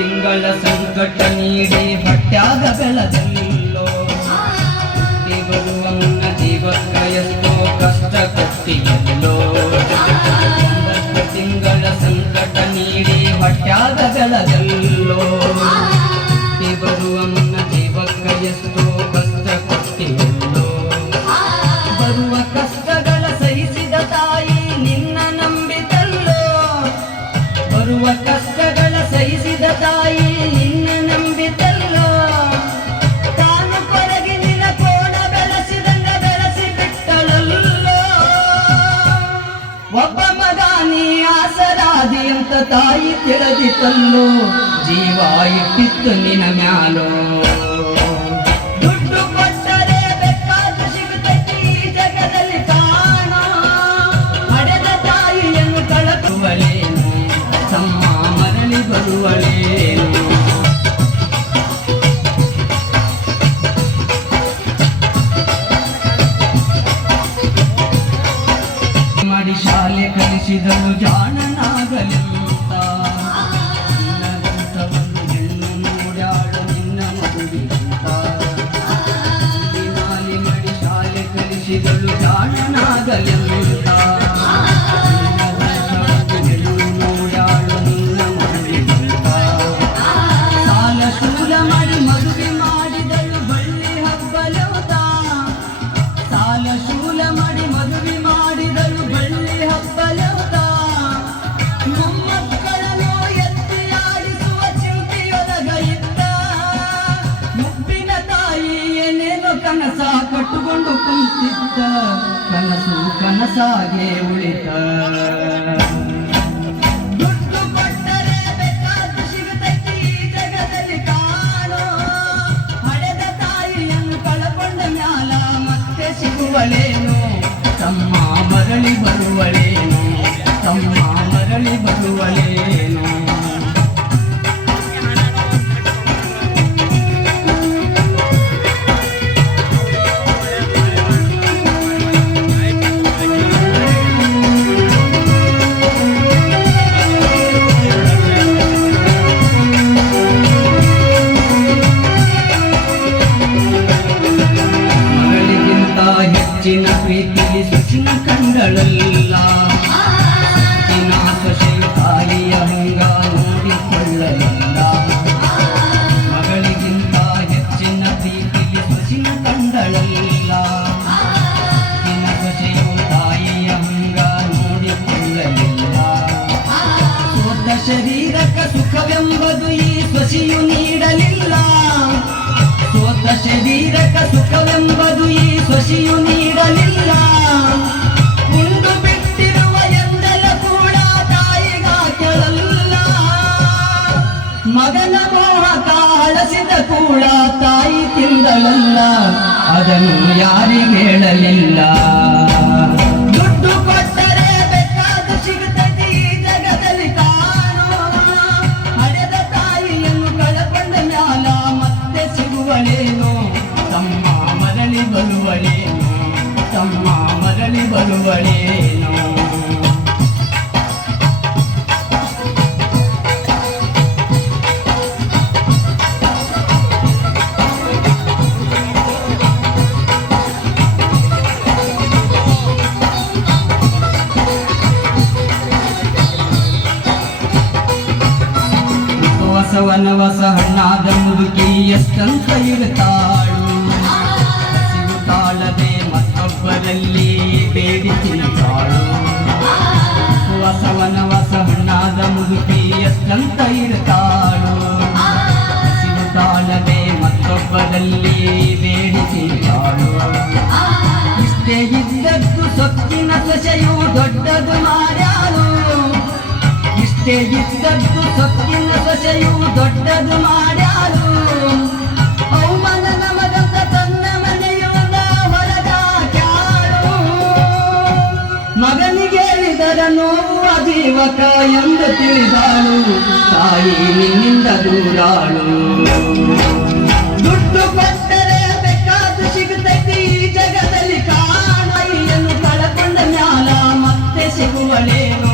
ತಿಂಗಳ ಸಂಕಟ ನೀಡಿ ಹೊಟ್ಯಾಗ ಬೆಳೆದಲ್ಲೋ ಬರುವನ್ನ ಜೀವಕ್ಕ ಎಷ್ಟೋ ಕಷ್ಟ ಕೊಟ್ಟಿಯಲ್ಲೋ 9 ತಿಂಗಳ ಸಂಕಟ ನೀಡಿ ಹೊಟ್ಯಾಗ ಬೆಳೆದಲ್ಲೋ ಬರುವನ್ನ ಜೀವಕ್ಕ ಎಷ್ಟೋ ಕಷ್ಟ ಕೊಟ್ಟಿಯಲ್ಲೋ ಬರುವ ಕಷ್ಟಗಳ ಸಹಿಸಿದ ತಾಯಿ ನಿನ್ನ ನಂಬಿದಲ್ಲೋ ಬರುವ ಕಷ್ಟಗಳ ಸಹಿಸಿದ ತಾಯಿ ನಿನ್ನ ನಂಬಿದಲ್ಲೋ ತಾನು ಕೊರಗಿ ನಿನ್ನ ಕೋಣ ಬೆಳೆಸಿದಂಗ ಬೆಳೆಸಿ ಬಿಟ್ಟಳಲ್ಲೋ ಒಬ್ಬ ಮಗ ನೀ ಆಸರಾದಿ ಅಂತ ತಾಯಿ ತಿಳಿದಿತ್ತಲ್ಲೋ ಜೀವ ಇಟ್ಟಿತ್ತು ನಿನ್ನ ಮ್ಯಾಲೋ ದುಡ್ಡು ಕೊಟ್ಟರೆ ಬೇಕಾದ ಸಿಗುತ್ತೈತಿ ಈ ಜಗದಲ್ಲಿ ಕಾಣ ಹಡೆದ ತಾಯಿಯನ್ನು ಕಳಕುವಳೇನು ತಮ್ಮ ಮರಳಿ ಬರುವಳೇನು ಮಾಡಿ ಶಾಲೆ ಕಲಿಸಿದಳು ಜಾಣನಾಗಲೆಂತ ನಿನ್ನದಂತವನ್ನು ಹೆಣ್ಣು ನೋಡ್ಯಾಳು ನಿನ್ನ ಮಗುವಿಗಿಂತ ದಿನಾಲಿ ಮಾಡಿ ಶಾಲೆ ಕಲಿಸಿದಳು ಜಾಣನಾಗಲೆಂತ ನಿನ್ನದಂತವನ್ನು ಹೆಣ್ಣು ನೋಡ್ಯಾಳು ನಿನ್ನ ಮಗುವಿಗಿಂತ ಸಾಲ ಶೂಲ ಮಾಡಿ ಮದುವೆ ಮಾಡಿದಳು ಬಳ್ಳಿ ಹಬ್ಬಲವುತ ಸಾಲ ಶೂಲ ಮಾಡಿ ಮದುವೆ ಮಾಡಿದಳು ಬಳ್ಳಿ ಹಬ್ಬಲವುತ ಮೊಮ್ಮಕ್ಕಳನ್ನು ಎತ್ತಿ ಆಡಿಸುವ ಚಿಂತೆಯೊಳಗ ಇದ್ದ ಮುಪ್ಪಿನ ತಾಯಿ ಏನೇನೋ ಕನಸ ಕಟ್ಟುಕೊಂಡು ಕುಂತಿದ್ದ ಕನಸು ಕನಸಾಗೆ ಉಳಿತ ದುಡ್ಡು ಕೊಟ್ಟರೆ ಬೇಕಾದ ಸಿಗುತ್ತೈತಿ ಈ ಜಗದಲ್ಲಿ ಕಾಣೋ ಹಡೆದ ತಾಯಿಯನ್ನು ಕಳಕೊಂಡ ಮ್ಯಾಲ ಮತ್ತೆ ಸಿಗುವಳೇನು ತಮ್ಮ ಮರಳಿ ಬರುವಳೇನು ತಮ್ಮ ಮರಳಿ ಬರುವಳೇನು ಮಗಳಿಗಿಂತ ಹೆಚ್ಚಿನ ಪ್ರೀತಿಲಿ ಸಚಿನ ಕಂಡಳಲ್ಲ ಸಚಿನ ಸೊಸೆಯು ತಾಯಿಯ ಹಂಗ ನೋಡಿಕೊಳ್ಳಲಿಲ್ಲ ಮಗಳಿಗಿಂತ ಹೆಚ್ಚಿನ ಪ್ರೀತಿಲಿ ಸಚಿನ ಕಂಡಳಲ್ಲ ಸಚಿನ ಸೊಸೆಯು ತಾಯಿಯ ಹಂಗ ನೋಡಿಕೊಳ್ಳಲಿಲ್ಲ ಸೋತ ಶರೀರಕ್ಕೆ ಸುಖವೆಂಬುದು ಈ ಸೊಸೆಯು ನೀಡಲಿಲ್ಲ ಸೋತ ಶರೀರಕ ಸುಖವೆಂಬುದು ಈ ಸೊಸೆಯು ನೀಡಲಿಲ್ಲ ಉಂಡು ಬಿಟ್ಟಿರುವ ಎಂದೆಲ್ಲ ಕೂಡ ತಾಯಿಗ ಕೇಳಲ್ಲ ಮಗನ ಮೋಹಕ ಹಳಸಿದ ಕೂಡ ತಾಯಿ ತಿಂದಳಲ್ಲ ಅದನ್ನು ಯಾರಿಗೆ ಹೇಳಲಿಲ್ಲ ದುಡ್ಡು ಕೊಟ್ಟರೆ ಬೇಕಾದ ಸಿಗುತ್ತದೆ ಈ ಜಗದಲ್ಲಿ ಕಾಣೋ ಹಡೆದ ತಾಯಿಯನ್ನು ಕಳಕೊಂಡ ಮ್ಯಾಲ ಮತ್ತೆ ಸಿಗುವಳೇನು ತಮ್ಮ ಮರಳಿ ಬರುವಳೇನು ತಮ್ಮ ಮರಳಿ ಬರುವಳೇನು ವನವಸ ಹಣ್ಣಾದ ಮುದುಕಿ ಎಷ್ಟಂತ ಇರುತ್ತಾಳು ಸಿಗುತ್ತಾಳದೆ ಮತ್ತೊಬ್ಬರಲ್ಲಿ ಬೇಡಿ ತಿಂತಾಳು ವನವಸ ಹಣ್ಣಾದ ಮುದುಕಿ ಎಷ್ಟಂತ ಇರುತ್ತಾಳು ಸಿಗುತ್ತಾಳದೆ ಮತ್ತೊಬ್ಬರಲ್ಲಿ ಬೇಡಿ ತಿಂತಾಳು ಇಷ್ಟೇ ಇದ್ದದ್ದು ಸೊಕ್ಕಿನ ಸೊಸೆಯು ದೊಡ್ಡದು ಮಾಡ್ಯಾಳು ಇಷ್ಟೇ ಇದ್ದದ್ದು ಸೊಕ್ಕಿನ ಸೊಸೆಯು ದೊಡ್ಡದು ಮಾಡ್ಯಾಳು ಅವಮಾನ ನಮಗಂತ ತನ್ನ ಮನೆಯಿಂದ ಹೊರಗಾಕ್ಯಾಳು ಮಗನಿಗೆ ಹೇಳಿದರ ನೋವು ಜೀವಕ ಎಂದು ತಿಳಿದಾಳು ತಾಯಿ ನಿನ್ನಿಂದ ದೂರಾಳು ದುಡ್ಡು ಕೊಟ್ಟರೆ ಬೇಕಾದ ಸಿಗುತ್ತೈತಿ ಈ ಜಗದಲ್ಲಿ ಕಾಣಾಯಿಯನ್ನು ಕಳಕೊಂಡ ಮ್ಯಾಲ ಮತ್ತೆ ಸಿಗುವಳೇನು